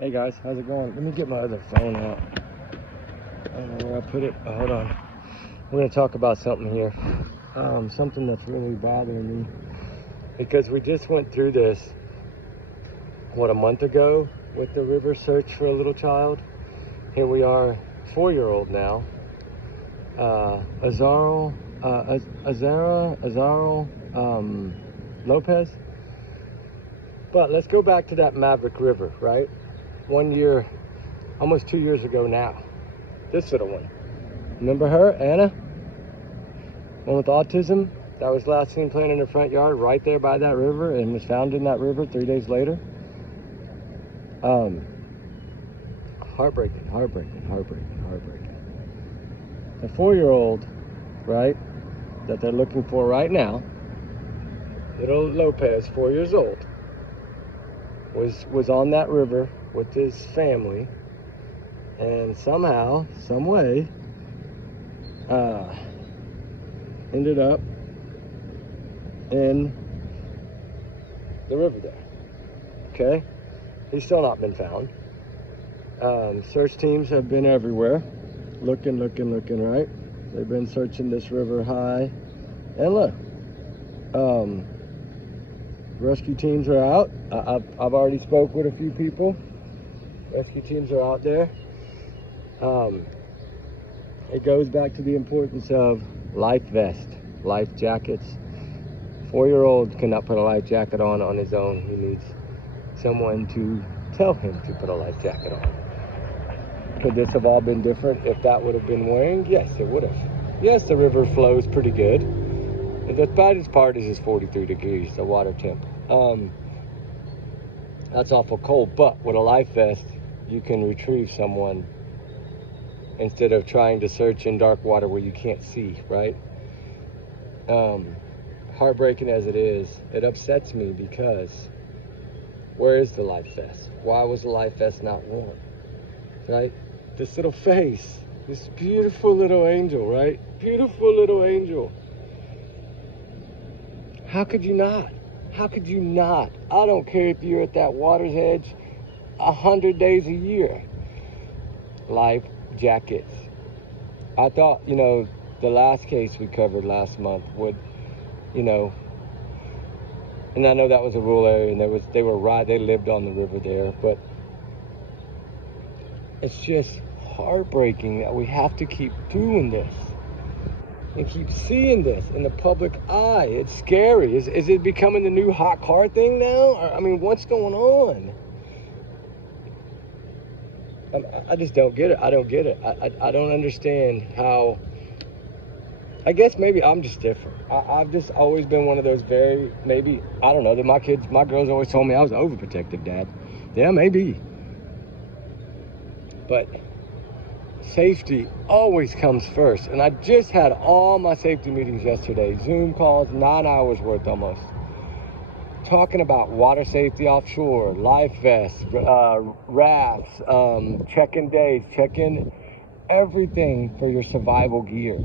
Hey guys, how's it going? Let me get my other phone out. I don't know where I put it. Oh, hold on. We're gonna talk about something here. Something that's really bothering me. Because we just went through this, a month ago with the river search for a little child. Here we are, 4-year-old now. Azriel Lopez. But let's go back to that Maverick River, right? 1 year, almost 2 years ago now. This little one. Remember her, Anna? One with autism that was last seen playing in her front yard right there by that river and was found in that river 3 days later. Heartbreaking. The 4-year-old, right, that they're looking for right now, little Lopez, 4 years old, was on that river with his family, and somehow, some way, ended up in the river there. Okay, he's still not been found. Search teams have been everywhere, looking, right? They've been searching this river high and low. Rescue teams are out. I've already spoke with a few people. Rescue teams are out there. It goes back to the importance of life vest, life jackets. 4-year-old cannot put a life jacket on his own. He needs someone to tell him to put a life jacket on. Could this have all been different if that would have been wearing? Yes, it would have. Yes, the river flows pretty good. The baddest part is it's 43 degrees, the water temp. That's awful cold, but with a life vest, you can retrieve someone instead of trying to search in dark water where you can't see, right? Heartbreaking as it is, it upsets me because where is the life vest? Why was the life vest not worn, right? This little face, this beautiful little angel, right? Beautiful little angel. How could you not? How could you not? I don't care if you're at that water's edge 100 days a year. Life jackets. I thought, the last case we covered last month would, and I know that was a rural area and they lived on the river there, but it's just heartbreaking that we have to keep doing this and keep seeing this in the public eye. It's scary. Is it becoming the new hot car thing now? I mean, what's going on? I just don't get it. I don't get it. I don't understand how. I guess maybe I'm just different. I've just always been one of those I don't know, that my girls always told me I was an overprotective dad. Yeah, maybe. But safety always comes first. And I just had all my safety meetings yesterday, Zoom calls, 9 hours worth almost, talking about water safety offshore, life vests, rafts, check-in days, check-in everything for your survival gear.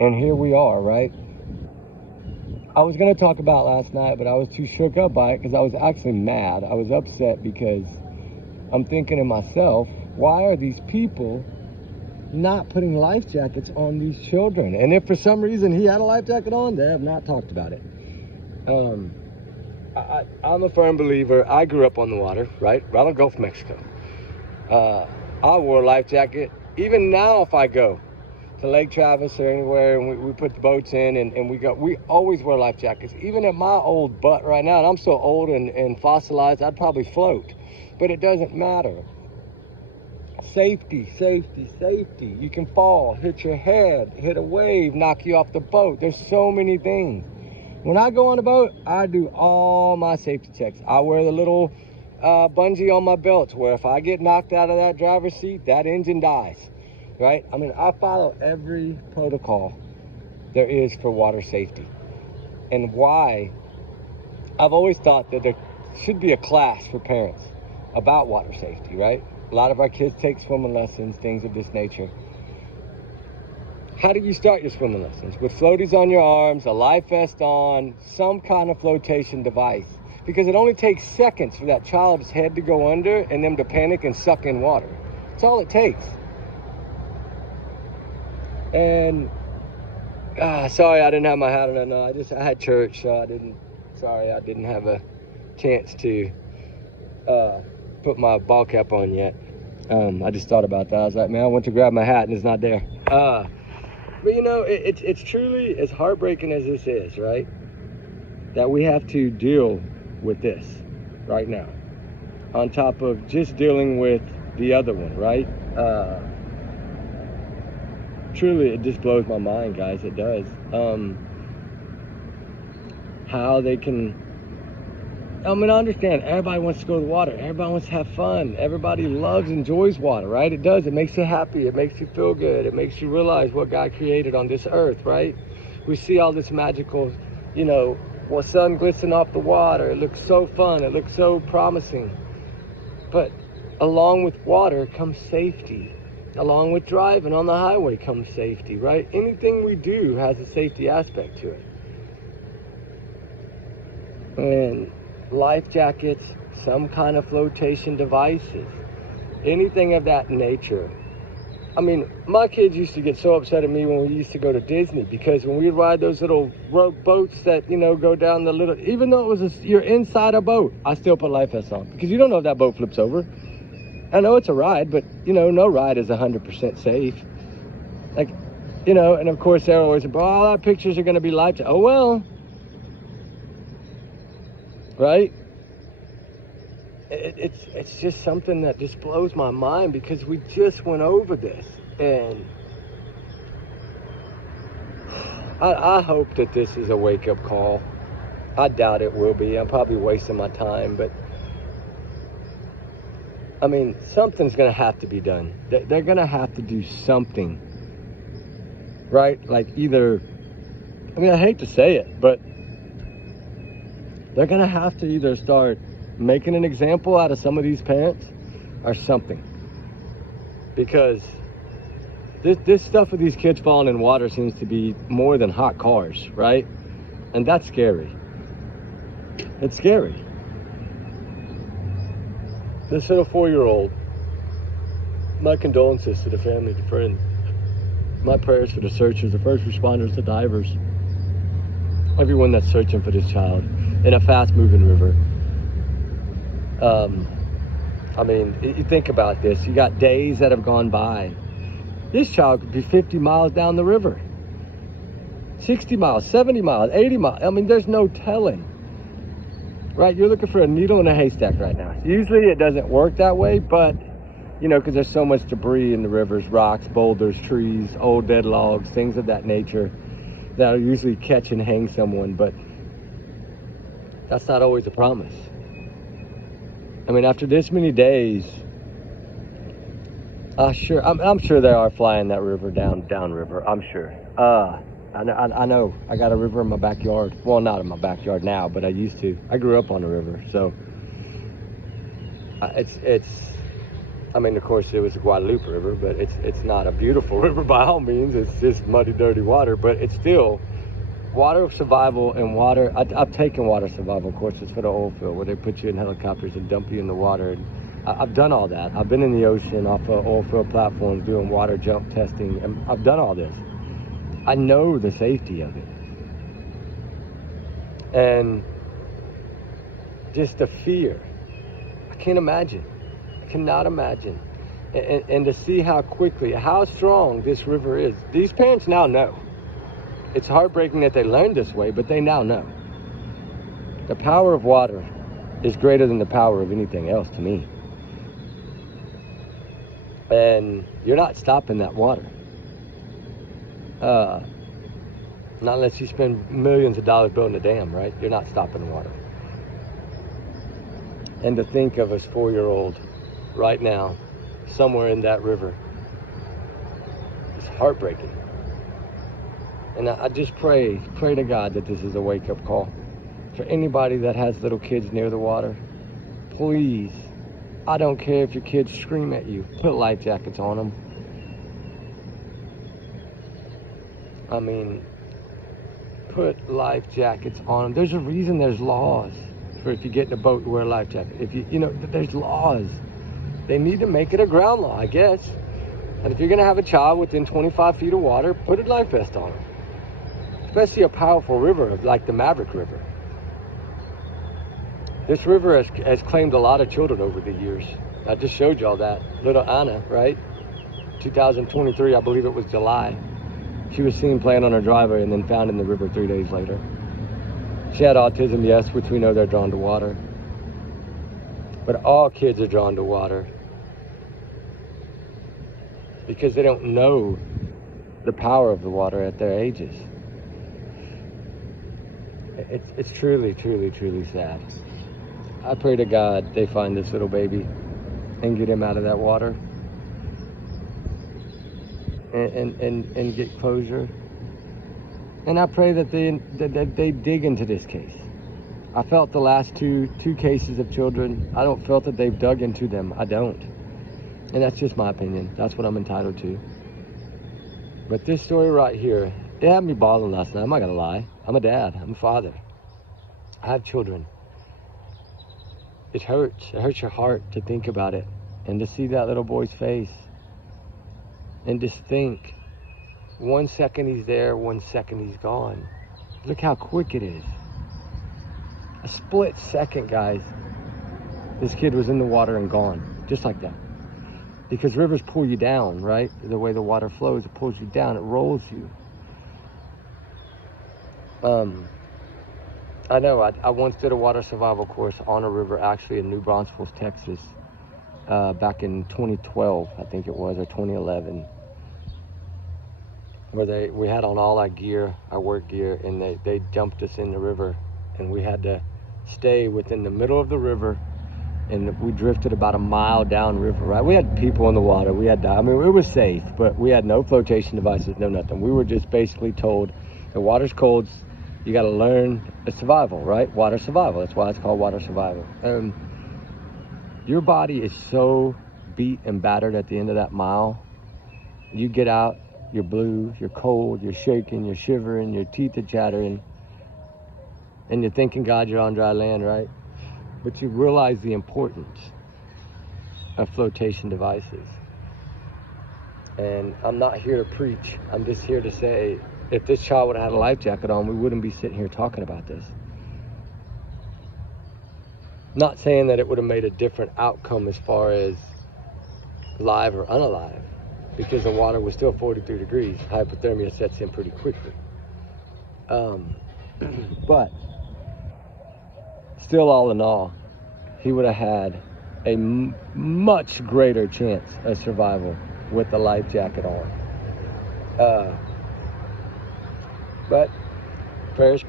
And here we are, right? I was going to talk about last night, but I was too shook up by it because I was actually mad. I was upset because I'm thinking to myself, why are these people not putting life jackets on these children? And if for some reason he had a life jacket on, they have not talked about it. I'm a firm believer. I grew up on the water, right? Around the Gulf of Mexico. I wore a life jacket. Even now, if I go to Lake Travis or anywhere and we put the boats in and we always wear life jackets. Even at my old butt right now, and I'm so old and fossilized, I'd probably float. But it doesn't matter. Safety. You can fall, hit your head, hit a wave, knock you off the boat. There's so many things. When I go on a boat, I do all my safety checks. I wear the little bungee on my belt where if I get knocked out of that driver's seat, that engine dies, right? I mean, I follow every protocol there is for water safety. And why? I've always thought that there should be a class for parents about water safety, right? A lot of our kids take swimming lessons, things of this nature. How do you start your swimming lessons? With floaties on your arms, a life vest on, some kind of flotation device. because it only takes seconds for that child's head to go under and them to panic and suck in water. That's all it takes. And sorry I didn't have my hat on. No, I had church, so I didn't have a chance to put my ball cap on yet. I just thought about that. I was like, man, I went to grab my hat and it's not there. But you know, it's truly, as heartbreaking as this is, right, that we have to deal with this right now, on top of just dealing with the other one, right? Truly, it just blows my mind, guys. It does. How they can, I mean, I understand everybody wants to go to the water. Everybody wants to have fun. Everybody enjoys water, right? It does. It makes you happy. It makes you feel good. It makes you realize what God created on this earth, right? We see all this magical, you know, sun glistening off the water. It looks so fun. It looks so promising. But along with water comes safety. Along with driving on the highway comes safety, right? Anything we do has a safety aspect to it. And life jackets, some kind of flotation devices, anything of that nature. I mean, my kids used to get so upset at me when we used to go to Disney, because when we'd ride those little rope boats that, you know, go down the little, even though it was you're inside a boat, I still put life vests on, because you don't know if that boat flips over. I know it's a ride, but, you know, no ride is 100% safe. Like, you know, and of course they're always, oh, all our pictures are going to be life. Oh, well. Right? It's just something that just blows my mind, because we just went over this. And I hope that this is a wake-up call. I doubt it will be. I'm probably wasting my time, but I mean, something's going to have to be done. They're going to have to do something, right? Like either, I mean, I hate to say it, but they're going to have to either start making an example out of some of these parents or something. Because this stuff with these kids falling in water seems to be more than hot cars, right? And that's scary. It's scary. This little 4-year-old, my condolences to the family, the friends. My prayers for the searchers, the first responders, the divers, everyone that's searching for this child in a fast-moving river. I mean, you think about this. You got days that have gone by. This child could be 50 miles down the river. 60 miles, 70 miles, 80 miles. I mean, there's no telling. Right, you're looking for a needle in a haystack right now. Usually it doesn't work that way, but, you know, because there's so much debris in the rivers, rocks, boulders, trees, old dead logs, things of that nature that'll usually catch and hang someone, but that's not always a promise. I mean, after this many days, I'm sure they are flying that river downriver, I'm sure. I know. I got a river in my backyard. Well, not in my backyard now, but I used to. I grew up on a river, so I mean, of course, it was the Guadalupe River, but it's not a beautiful river by all means. It's just muddy, dirty water, but it's still water survival. And water, I've taken water survival courses for the oil field, where they put you in helicopters and dump you in the water. And I've done all that. I've been in the ocean off of oil field platforms doing water jump testing, and I've done all this. I know the safety of it. And just the fear. I can't imagine. I cannot imagine. And to see how quickly, how strong this river is. These parents now know. It's heartbreaking that they learned this way, but they now know. The power of water is greater than the power of anything else to me. And you're not stopping that water. Not unless you spend millions of dollars building a dam, right? You're not stopping the water. And to think of us 4-year-old right now, somewhere in that river, it's heartbreaking. And I just pray to God that this is a wake-up call. For anybody that has little kids near the water, please, I don't care if your kids scream at you, put life jackets on them. I mean, put life jackets on them. There's a reason there's laws. for if you get in a boat, wear a life jacket. If you know, there's laws. They need to make it a ground law, I guess. And if you're gonna have a child within 25 feet of water, put a life vest on them. Especially a powerful river like the Maverick River. This river has claimed a lot of children over the years. I just showed y'all that. Little Anna, right? 2023, I believe it was July. She was seen playing on her driveway and then found in the river 3 days later. She had autism, yes, which we know they're drawn to water. But all kids are drawn to water because they don't know the power of the water at their ages. It's truly, truly, truly sad. I pray to God they find this little baby and get him out of that water and get closure. And I pray that they dig into this case. I felt the last two cases of children, I don't felt that they've dug into them. I don't. And that's just my opinion. That's what I'm entitled to. But this story right here, it had me bawling last night. I'm not gonna lie. I'm a dad. I'm a father. I have children. It hurts. It hurts your heart to think about it and to see that little boy's face and just think, 1 second he's there, 1 second he's gone. Look how quick it is. A split second, guys. This kid was in the water and gone, just like that. Because rivers pull you down, right? The way the water flows, it pulls you down, it rolls you. I know, I once did a water survival course on a river, actually in New Braunfels, Texas, back in 2012, I think it was, or 2011. Where we had on all our gear, our work gear, and they jumped us in the river, and we had to stay within the middle of the river, and we drifted about a mile down river, right? We had people in the water, I mean, it was safe, but we had no flotation devices, no nothing. We were just basically told, the water's cold, you gotta learn survival, right? Water survival, that's why it's called water survival. Your body is so beat and battered at the end of that mile. You get out, you're blue, you're cold, you're shaking, you're shivering, your teeth are chattering, and you're thinking, God, you're on dry land, right? But you realize the importance of flotation devices. And I'm not here to preach. I'm just here to say, if this child would have had a life jacket on, we wouldn't be sitting here talking about this. Not saying that it would have made a different outcome as far as live or unalive, because the water was still 43 degrees. Hypothermia sets in pretty quickly. But still, all in all, he would have had a much greater chance of survival with the life jacket on. But prayers,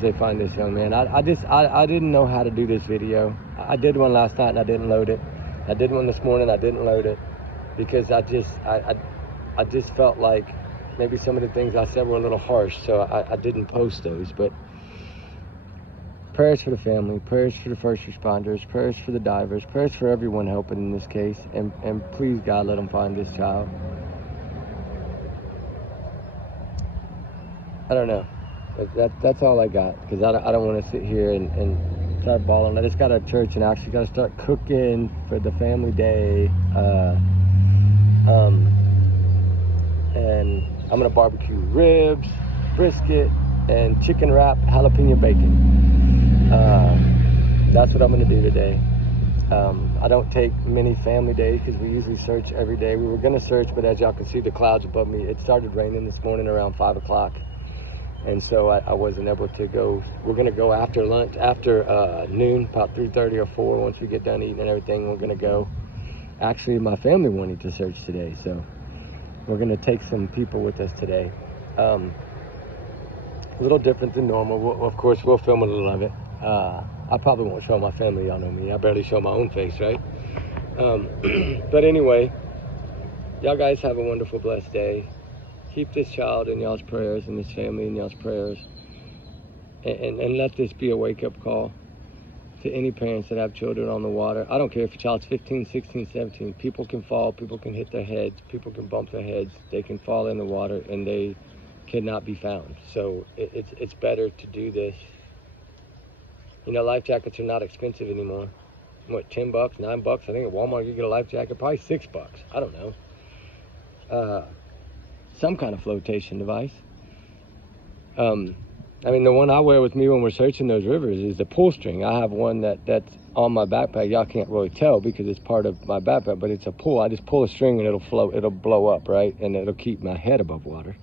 they find this young man. I didn't know how to do this video. I did one last night and I didn't load it. I did one this morning, I didn't load it, because I just felt like maybe some of the things I said were a little harsh, so I didn't post those. But prayers for the family, prayers for the first responders, prayers for the divers, prayers for everyone helping in this case, and please, God, let them find this child. I don't know. That's all I got, because I don't want to sit here and start bawling. I just got to church and actually got to start cooking for the family day. And I'm gonna barbecue ribs, brisket, and chicken wrap, jalapeno bacon. That's what I'm gonna do today. I don't take many family days because we usually search every day. We were gonna search, but as y'all can see the clouds above me, it started raining this morning around 5 o'clock. And so I wasn't able to go. We're gonna go after lunch, after noon, about 3:30 or 4, once we get done eating and everything, we're gonna go. Actually, my family wanted to search today, so we're gonna take some people with us today. A little different than normal. Of course, we'll film a little of it. I probably won't show my family, y'all know me. I barely show my own face, right? But anyway, y'all guys have a wonderful, blessed day. Keep this child in y'all's prayers and this family in y'all's prayers. And let this be a wake-up call to any parents that have children on the water. I don't care if your child's 15, 16, 17. People can fall, people can hit their heads, people can bump their heads. They can fall in the water and they cannot be found. So it's better to do this You know, life jackets are not expensive anymore. What, $10, $9? I think at Walmart you get a life jacket, probably $6. I don't know. Some kind of flotation device. I mean, the one I wear with me when we're searching those rivers is the pull string. I have one that's on my backpack. Y'all can't really tell because it's part of my backpack, but it's a pull. I just pull a string and it'll float. It'll blow up, right? And it'll keep my head above water.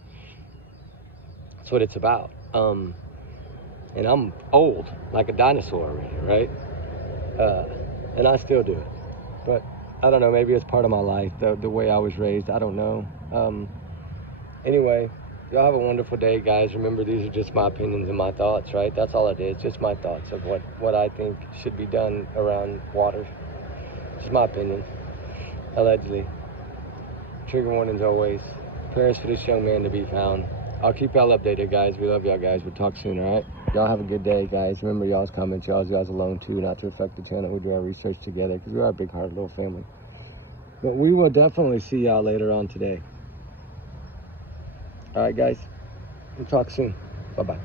That's what it's about. And I'm old, like a dinosaur already, right? And I still do it. But I don't know, maybe it's part of my life, the way I was raised. I don't know. Anyway, y'all have a wonderful day, guys. Remember, these are just my opinions and my thoughts, right? That's all it is, just my thoughts of what I think should be done around water. Just my opinion, allegedly. Trigger warnings always. Prayers for this young man to be found. I'll keep y'all updated, guys. We love y'all, guys. We'll talk soon, all right? Y'all have a good day, guys. Remember y'all's comments. Y'all's alone, too, not to affect the channel. We do our research together because we are a big-hearted little family. But we will definitely see y'all later on today. All right, guys. We'll talk soon. Bye-bye.